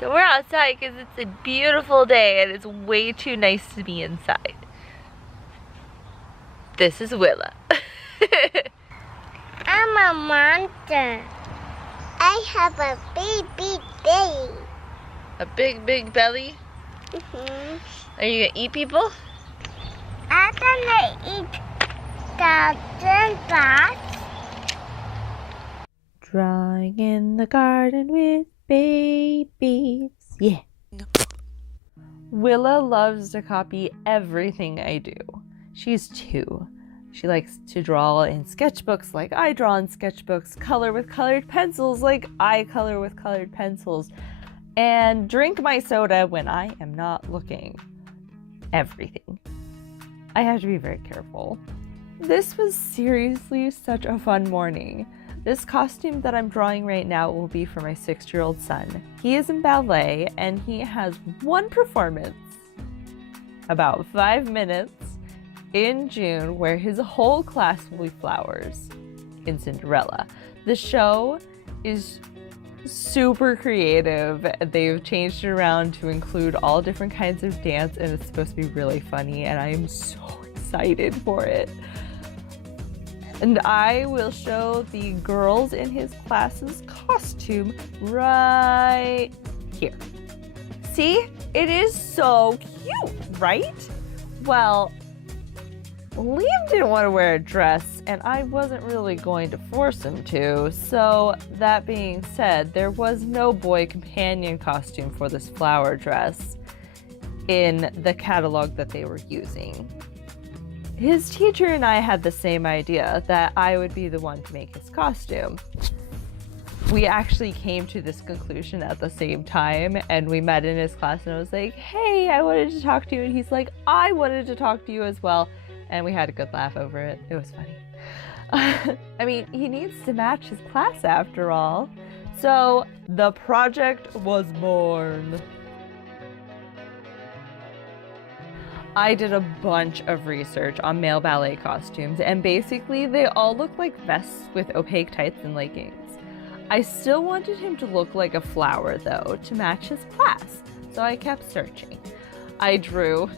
So we're outside because it's a beautiful day and it's way too nice to be inside. This is Willa. I'm a monster. I have a big belly. A big belly? Are you gonna eat people? I'm gonna eat the grass. Drawing in the garden with babies. Yeah. Willa loves to copy everything I do. She's 2. She likes to draw in sketchbooks like I draw in sketchbooks, color with colored pencils like I color with colored pencils, and drink my soda when I am not looking. Everything. I have to be very careful. This was seriously such a fun morning. This costume that I'm drawing right now will be for my 6-year-old son. He is in ballet and he has one performance, about 5 minutes, in June where his whole class will be flowers in Cinderella. The show is super creative. They've changed it around to include all different kinds of dance and it's supposed to be really funny and I am so excited for it. And I will show the girls in his class's costume right here. See? It is so cute, right? Well, Liam didn't want to wear a dress, and I wasn't really going to force him to. So, that being said, there was no boy companion costume for this flower dress in the catalog that they were using. His teacher and I had the same idea that I would be the one to make his costume. We actually came to this conclusion at the same time and we met in his class and I was like, hey, I wanted to talk to you. And he's like, I wanted to talk to you as well. And we had a good laugh over it. It was funny. I mean, he needs to match his class after all. So the project was born. I did a bunch of research on male ballet costumes, and basically they all look like vests with opaque tights and leggings. I still wanted him to look like a flower, though, to match his class, so I kept searching. I drew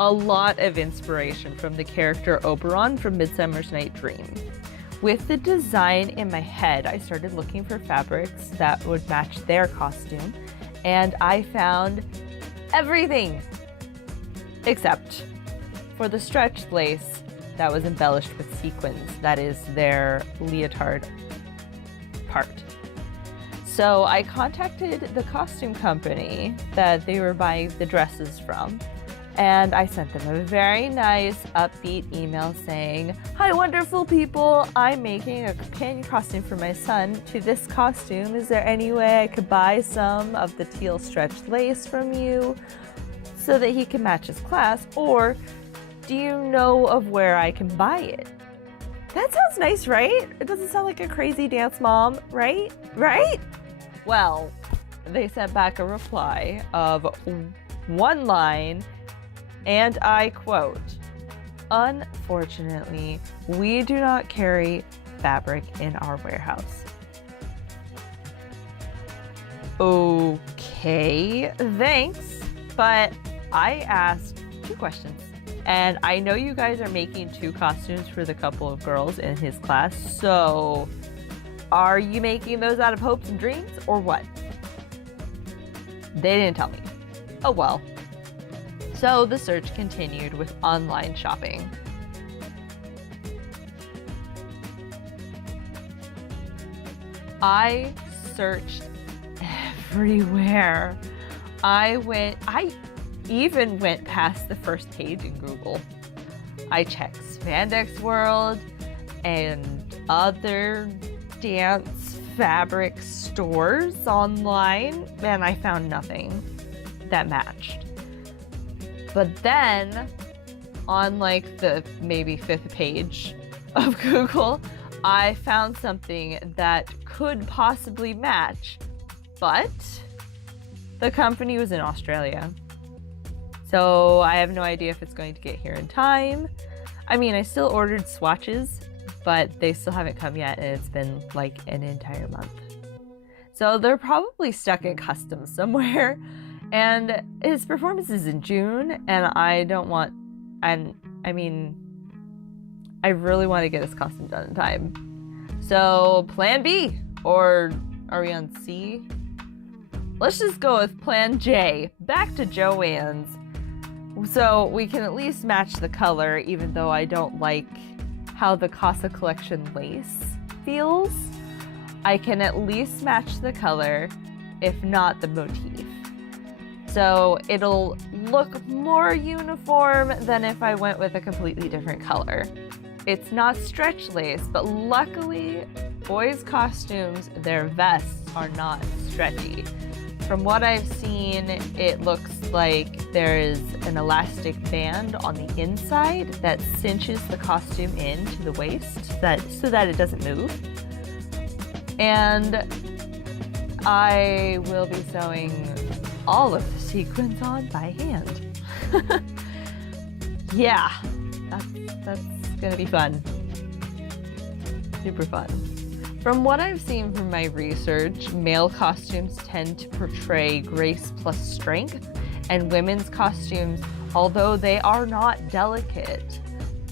a lot of inspiration from the character Oberon from Midsummer's Night Dream. With the design in my head, I started looking for fabrics that would match their costume, and I found everything except for the stretched lace that was embellished with sequins. That is their leotard part. So I contacted the costume company that they were buying the dresses from, and I sent them a very nice, upbeat email saying, hi, wonderful people. I'm making a companion costume for my son to this costume. Is there any way I could buy some of the teal stretched lace from you so that he can match his class? Or do you know of where I can buy it? That sounds nice, right? It doesn't sound like a crazy dance mom, right? Right? Well, they sent back a reply of one line, and I quote, unfortunately, we do not carry fabric in our warehouse. Okay, thanks, but I asked 2 questions. And I know you guys are making 2 costumes for the couple of girls in his class, so are you making those out of hopes and dreams or what? They didn't tell me. Oh well. So the search continued with online shopping. I searched everywhere. I even went past the first page in Google. I checked Spandex World and other dance fabric stores online, and I found nothing that matched. But then, on like the maybe 5th page of Google, I found something that could possibly match, but the company was in Australia. So I have no idea if it's going to get here in time. I mean, I still ordered swatches, but they still haven't come yet, and it's been like an entire month. So they're probably stuck at customs somewhere. And his performance is in June, and I really want to get his costume done in time. So plan B, or are we on C? Let's just go with plan J. Back to Joanne's. So we can at least match the color, even though I don't like how the Casa Collection lace feels. I can at least match the color, if not the motif. So it'll look more uniform than if I went with a completely different color. It's not stretch lace, but luckily boys' costumes, their vests are not stretchy. From what I've seen, it looks like there is an elastic band on the inside that cinches the costume into the waist so that it doesn't move. And I will be sewing all of the sequins on by hand. Yeah, that's gonna be fun. Super fun. From what I've seen from my research, male costumes tend to portray grace plus strength, and women's costumes, although they are not delicate,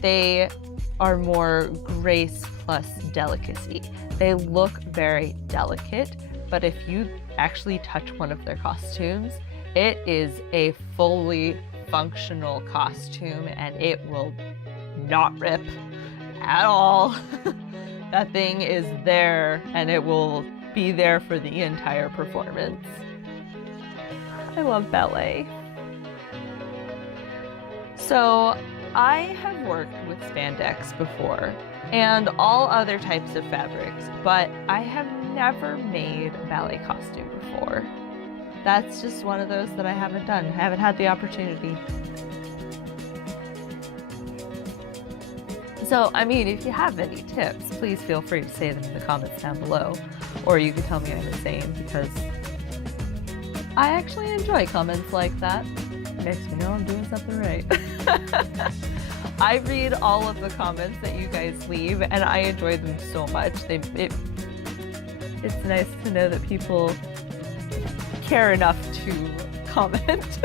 they are more grace plus delicacy. They look very delicate, but if you actually touch one of their costumes, it is a fully functional costume and it will not rip at all. That thing is there and it will be there for the entire performance. I love ballet. So I have worked with spandex before and all other types of fabrics, but I have never made a ballet costume before. That's just one of those that I haven't done. I haven't had the opportunity. So, I mean, if you have any tips, please feel free to say them in the comments down below. Or you can tell me I'm insane, because I actually enjoy comments like that. It makes me know I'm doing something right. I read all of the comments that you guys leave, and I enjoy them so much. It's nice to know that people care enough to comment.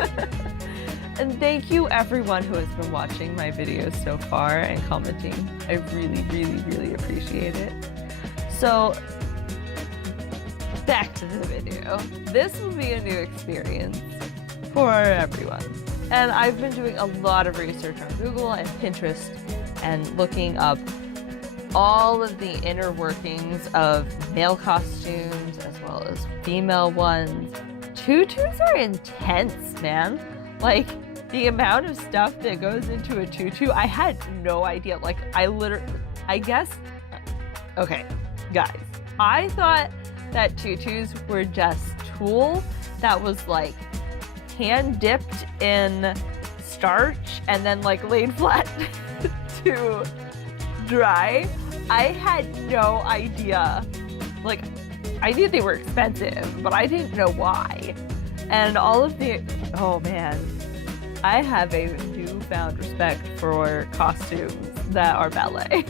And thank you everyone who has been watching my videos so far and commenting. I really, really, really appreciate it. So, back to the video. This will be a new experience for everyone. And I've been doing a lot of research on Google and Pinterest and looking up all of the inner workings of male costumes as well as female ones. Tutus are intense, man. Like, the amount of stuff that goes into a tutu, I had no idea. Like, okay, guys, I thought that tutus were just tulle that was like hand dipped in starch and then like laid flat to dry. I had no idea. Like, I knew they were expensive, but I didn't know why. And all of oh man, I have a newfound respect for costumes that are ballet.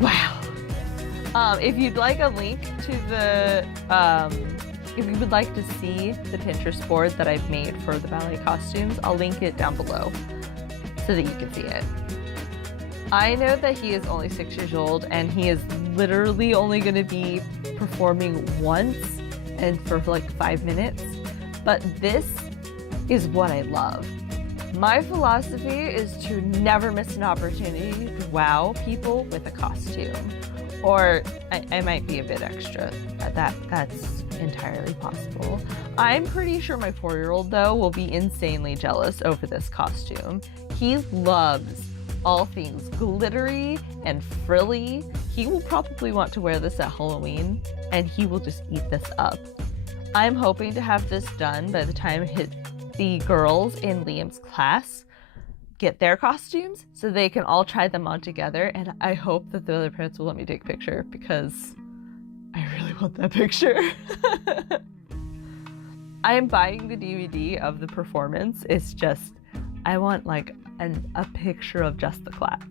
Wow. If you'd like a link to the, if you would like to see the Pinterest board that I've made for the ballet costumes, I'll link it down below so that you can see it. I know that he is only 6 years old and he is literally only going to be performing once and for like 5 minutes, but this is what I love. My philosophy is to never miss an opportunity to wow people with a costume. Or I might be a bit extra. That's entirely possible. I'm pretty sure my 4-year-old though will be insanely jealous over this costume. He loves all things glittery and frilly. He will probably want to wear this at Halloween and he will just eat this up. I'm hoping to have this done by the time the girls in Liam's class get their costumes so they can all try them on together, and I hope that the other parents will let me take a picture because I really want that picture. I am buying the DVD of the performance. It's just, I want like a picture of just the class.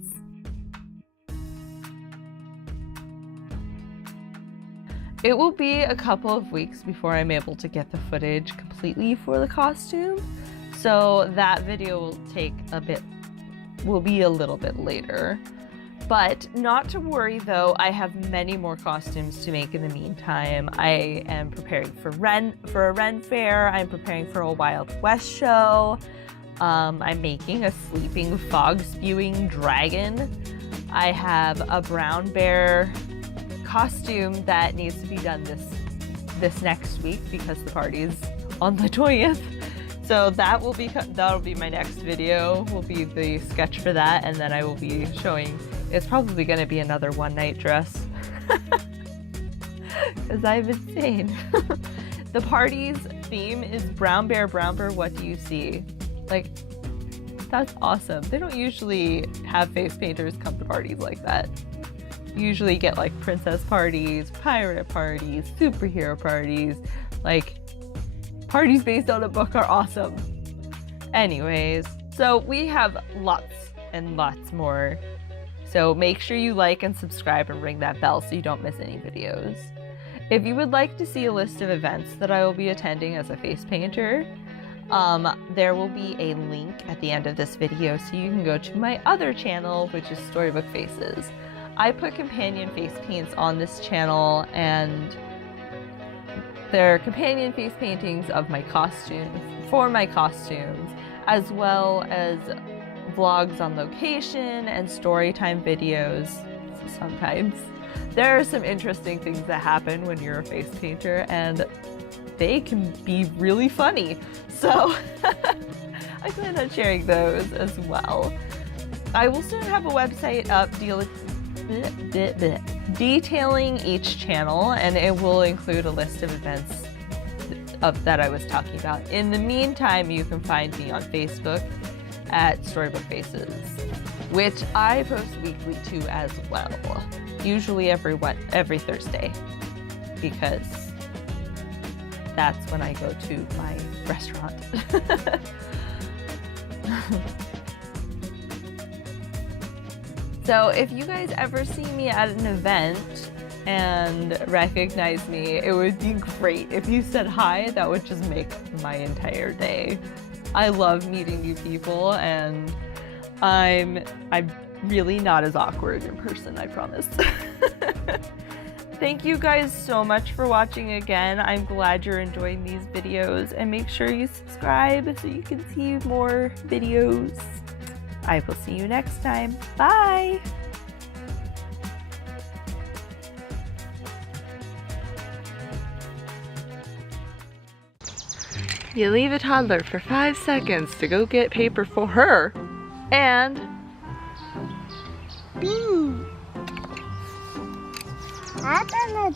It will be a couple of weeks before I'm able to get the footage completely for the costume. So that video will be a little bit later. But not to worry though, I have many more costumes to make in the meantime. I am preparing for a Ren fair, I'm preparing for a Wild West show. I'm making a sleeping fog spewing dragon. I have a brown bear costume that needs to be done this next week because the party's on the 20th. So that'll be my next video, will be the sketch for that, and then I will be showing, it's probably going to be another one night dress because I'm insane. The party's theme is brown bear, what do you see? Like, that's awesome. They don't usually have face painters come to parties like that. You usually get like princess parties, pirate parties, superhero parties, like parties based on a book are awesome. Anyways, so we have lots and lots more. So make sure you like and subscribe and ring that bell so you don't miss any videos. If you would like to see a list of events that I will be attending as a face painter, there will be a link at the end of this video so you can go to my other channel, which is Storybook Faces. I put companion face paints on this channel, and they're companion face paintings of my costumes, for my costumes, as well as vlogs on location and storytime videos sometimes. There are some interesting things that happen when you're a face painter, and they can be really funny. So I plan on sharing those as well. I will soon have a website up detailing each channel, and it will include a list of events that I was talking about. In the meantime, you can find me on Facebook at Storybook Faces, which I post weekly too as well. Usually every Thursday, because that's when I go to my restaurant. So if you guys ever see me at an event and recognize me, it would be great. If you said hi, that would just make my entire day. I love meeting new people, and I'm really not as awkward in person, I promise. Thank you guys so much for watching again. I'm glad you're enjoying these videos, and make sure you subscribe so you can see more videos. I will see you next time. Bye! You leave a toddler for 5 seconds to go get paper for her, and Bing.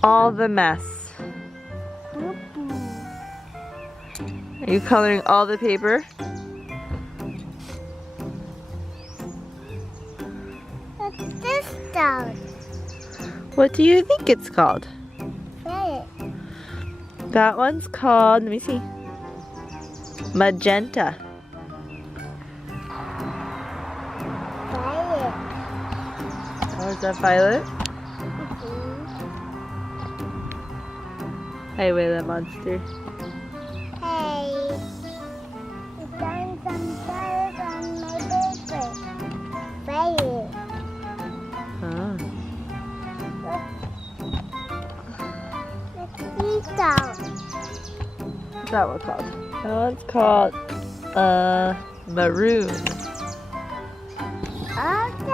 all the mess. Are you coloring all the paper? What's this dog? What do you think it's called? Say it. That one's called, let me see, magenta. Violet. Oh, is that violet? Highway that monster. Hey, you done some colors on my paper. Violet. Oh. What's this dog? What's that one called? That one's called maroon. Okay.